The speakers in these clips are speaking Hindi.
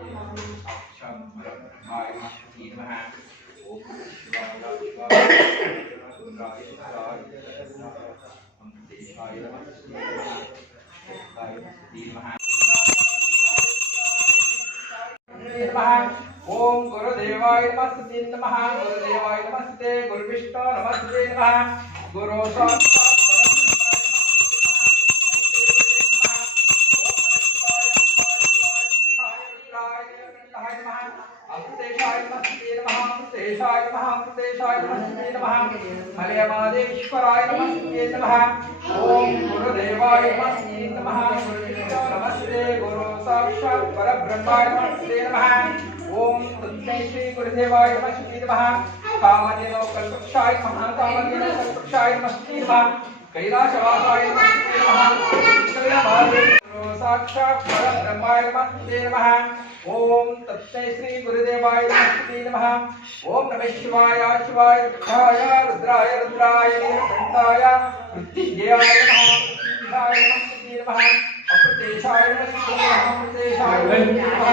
ओम गुरुदेवाय नमस्ते नमः गुरुदेवाय नमस्ते गुरुविष्णु नमस्ते नमः गुरु साक्षात् हरियमादेश्वराय नमस्ते नमः ओम गुरुदेवाय नमस्ते नमः गुरुविष्णु नमस्ते गुरु साक्षात् परब्रह्माय नमस्ते नमः ओम तस्मै श्री गुरुदेवाय नमस्ते नमः कामधेनो कल्पवृक्षाय नमः कामधेनो कल्पवृक्षाय नमस्ते नमः कैलासवासाय नमस्ते नमः गुरु साक्षात् परब्रह्माय नमस्ते नमः ओम तस्मै श्री गुरुदेवाय नमस्ते नमः ओम नमः शिवाय शिवाय रुद्राय रुद्राय नीलकंठाय मृत्युंजयाय नमः नमस्ते नमः अमृतेशाय नमस्ते नमः अमृतेशाय नमः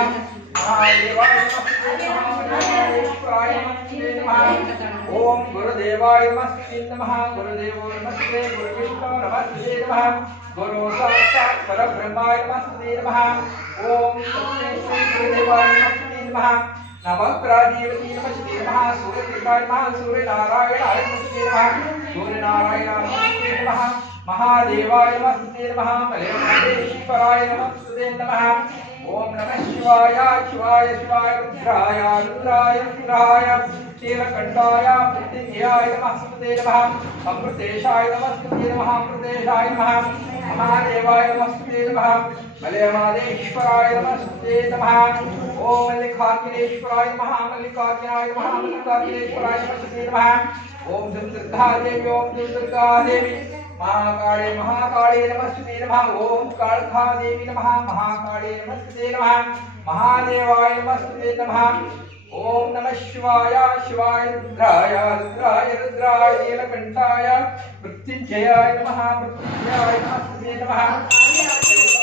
महादेवाय नमस्ते नमः महादेश्वराय नमस्ते नमः ओम गुरुदेवाय नमस्ते नमः गुरुदेवो नमस्ते गुरुविष्णु नमस्ते नमः गुरु साक्षात् परब्रह्माय नमस्ते नमः ओम तस्मै श्री गुरुदेवाय नमस्ते नमः नवग्रहदेवते नमस्ते नमः सूर्यदेवाय नमः सूर्यनारायणाय नमस्ते नमः सूर्यनारायणाय नमस्ते नमः महादेवाय नमस्ते नमः मलेश्वराय नमस्ते नमः ओम नमः शिवाय शिवाय शिवाय रुद्राय रुद्राय रुद्राय नीलकंठाय मृत्युंजयाय नमस्ते नमः अमृतेशाय नमस्ते नमः अमृतेशाय नमः महादेवाय नमस्ते नमः मलेश्वराय नमस्ते नमः ओम मल्लिकार्जुनेश्वराय नमः मल्लिकार्जुनाय नमः मल्लिकार्जुनेश्वराय नमस्ते नमः ओम दुर्गा देवी ओम दुर्गा देवी महाकाले महाकाले नमस्ते नमः ओम कालका देवी नमः महाकाले नमस्ते नमः महादेवाय नमस्ते नमः ओम नमः शिवाय शिवाय रुद्राय रुद्राय रुद्राय नीलकंठाय मृत्युंजयाय नमः मृत्युंजयाय नमस्ते नमः